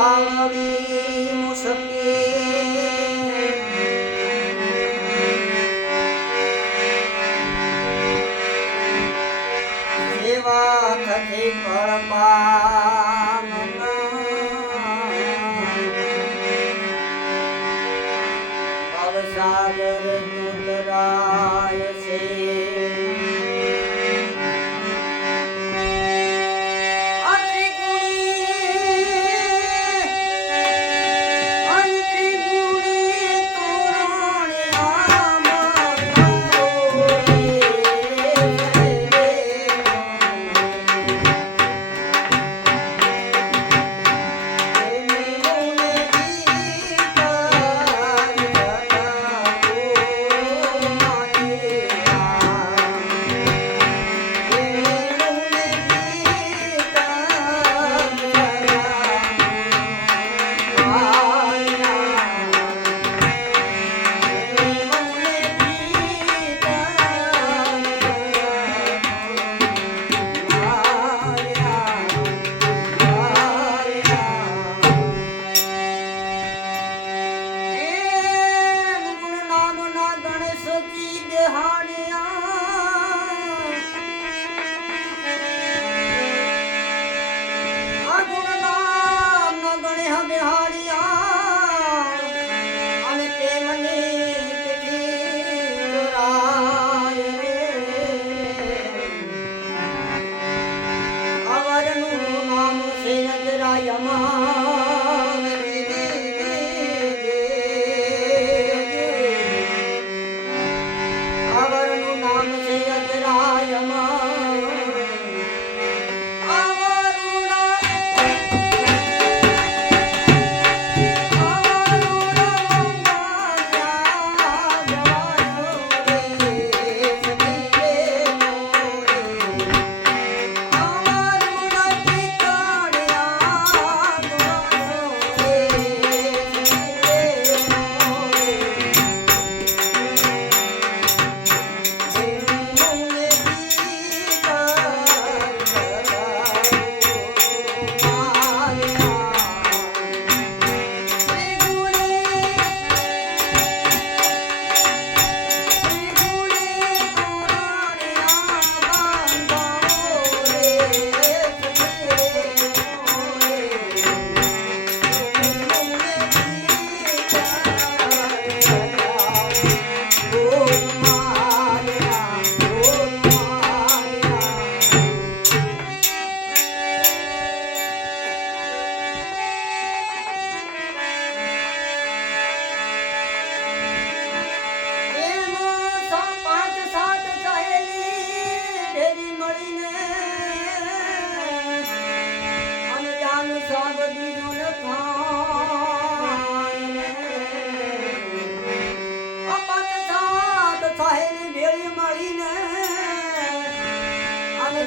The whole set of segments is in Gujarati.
પાવી મુસક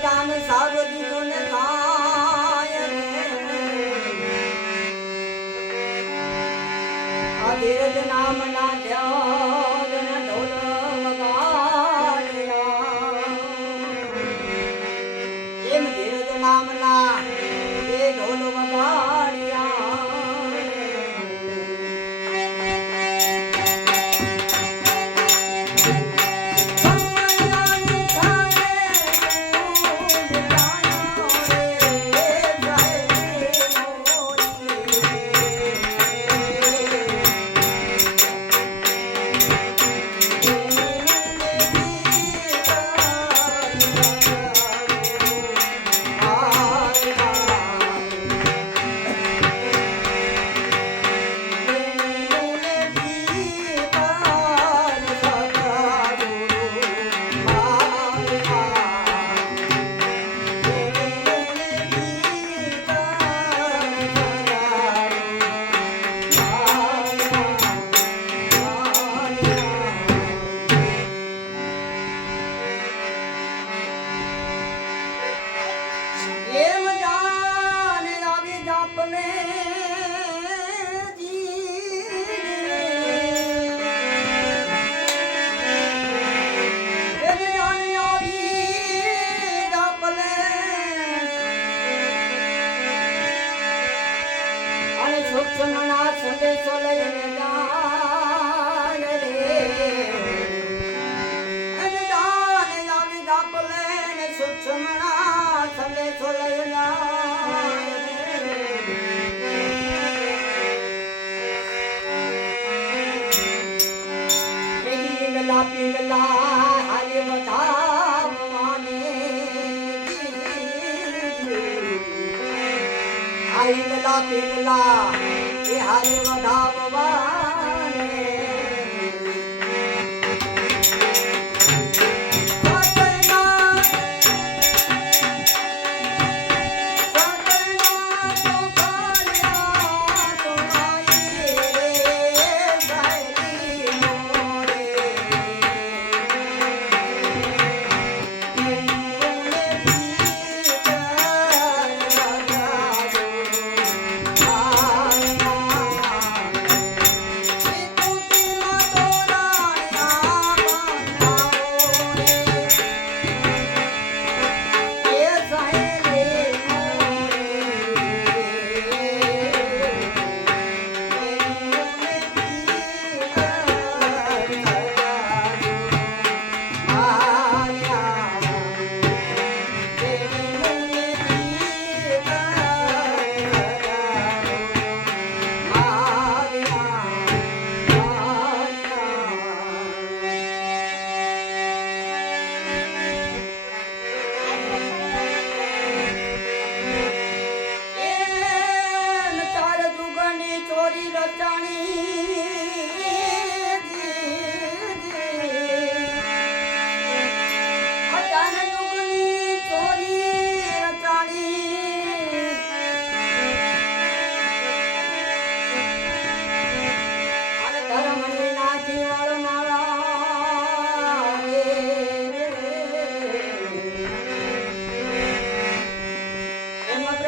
ગાન સાવ દીધું ને થાય નામ ના क्ष्मणा चोला पी मा हरे मथा हर गला पी वा सर्वदा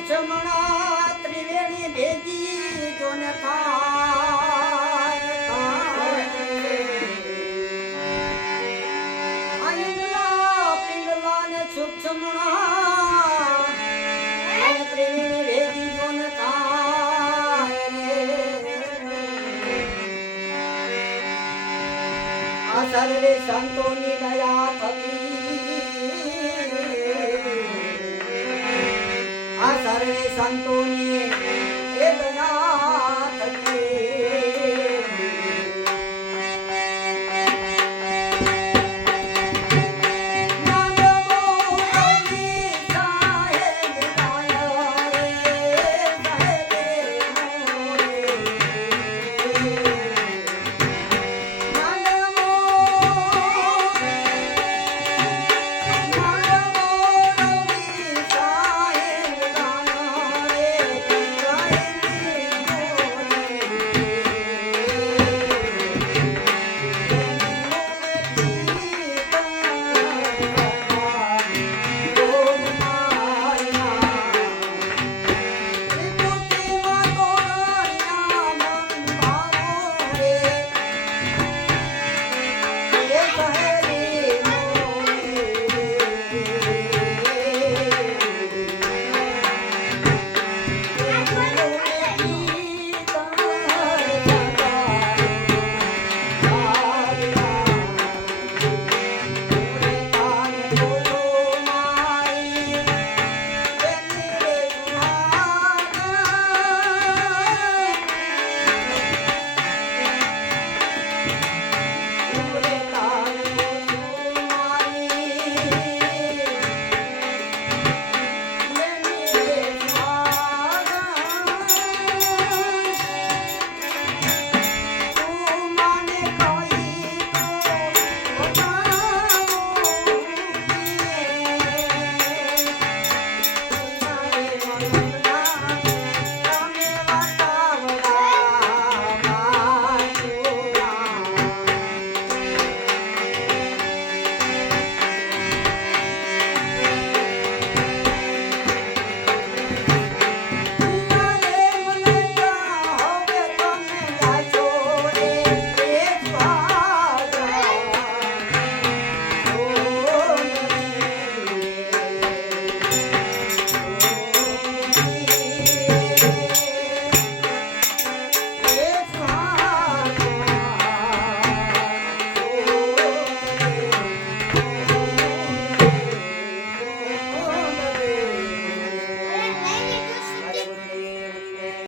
લક્ષ્મણા ત્રિવેણી ભેગી જોને થાય પિંગલા ને સૂક્ષ્મણા ત્રિવેણી ભેગી જોને થાય સર્વે દયા થકી れ三道に